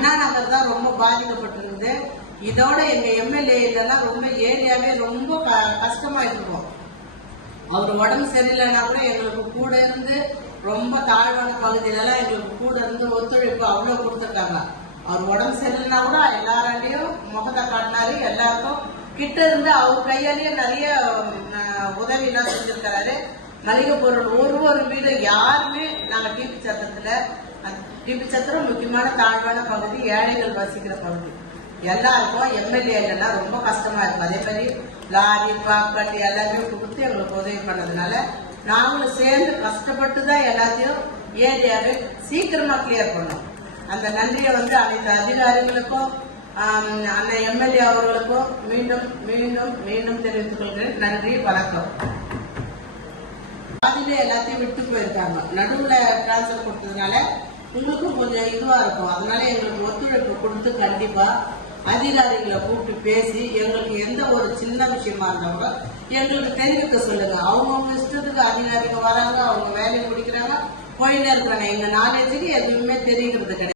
அண்ணா நகர் தான் ரொம்ப பாதிக்கப்பட்டிருக்குது. இதோட எங்க எம்எல்ஏ இல்லைன்னா ரொம்ப ஏரியாவே ரொம்ப கஷ்டமாயிட்டு இருக்கும். அவர் உடம்பு சரியில்லைன்னா கூட எங்களுக்கு கூட இருந்து ரொம்ப தாழ்வான பகுதியிலலாம் எங்களுக்கு கூட இருந்து ஒத்துழைப்பு அவ்வளவு கொடுத்துருக்காங்க. அவர் உடம்பு சரியில்லைன்னா கூட எல்லாராலையும் முகத்தை காட்டினாரு. எல்லாருக்கும் கிட்ட இருந்து அவர் கையாலேயே நிறைய உதவி எல்லாம் செஞ்சிருக்கிறாரு. மளிகை பொருள் ஒரு வீடு யாருமே நாங்க டிபி சத்திரம் முக்கியமான தாழ்வான பகுதி, ஏழைகள் வசிக்கிற பகுதி. எல்லாருக்கும் எம்எல்ஏ இல்லைன்னா ரொம்ப கஷ்டமா இருக்கும். அதே மாதிரி லாரி பாக்கெட் எல்லாமே கொடுத்து எங்களுக்கு உதவி பண்ணதுனால நாங்களும் சேர்ந்து கஷ்டப்பட்டு தான் எல்லாத்தையும் ஏரியாவை சீக்கிரமா கிளியர் பண்ணோம். அந்த நன்றியை அனைத்து அதிகாரிகளுக்கும் அண்ணன் எம்எல்ஏ அவர்களுக்கும் மீண்டும் மீண்டும் மீண்டும் தெரிவித்துக் கொள்கிறேன். நன்றி, வணக்கம். பாதியிலே எல்லாத்தையும் விட்டு போயிருக்காங்க. நடுவுல டிரான்ஸ்பர் கொடுத்ததுனால உங்களுக்கும் கொஞ்சம் இதுவா இருக்கும். அதனால எங்களுக்கு ஒத்துழைப்பு கொடுத்து கண்டிப்பா அதிகாரிகளை கூப்பிட்டு பேசி எங்களுக்கு எந்த ஒரு சின்ன விஷயமா இருந்தாலும் எங்களுக்கு தெரிவிக்க சொல்லுங்க. அவங்கவுங்க இஷ்டத்துக்கு அதிகாரிகள் வராங்க, அவங்க வேலையை முடிக்கிறாங்க, போயிட்டே இருக்கிறாங்க. எங்க நாலேஜுக்கு எதுவுமே தெரிகிறது கிடையாது.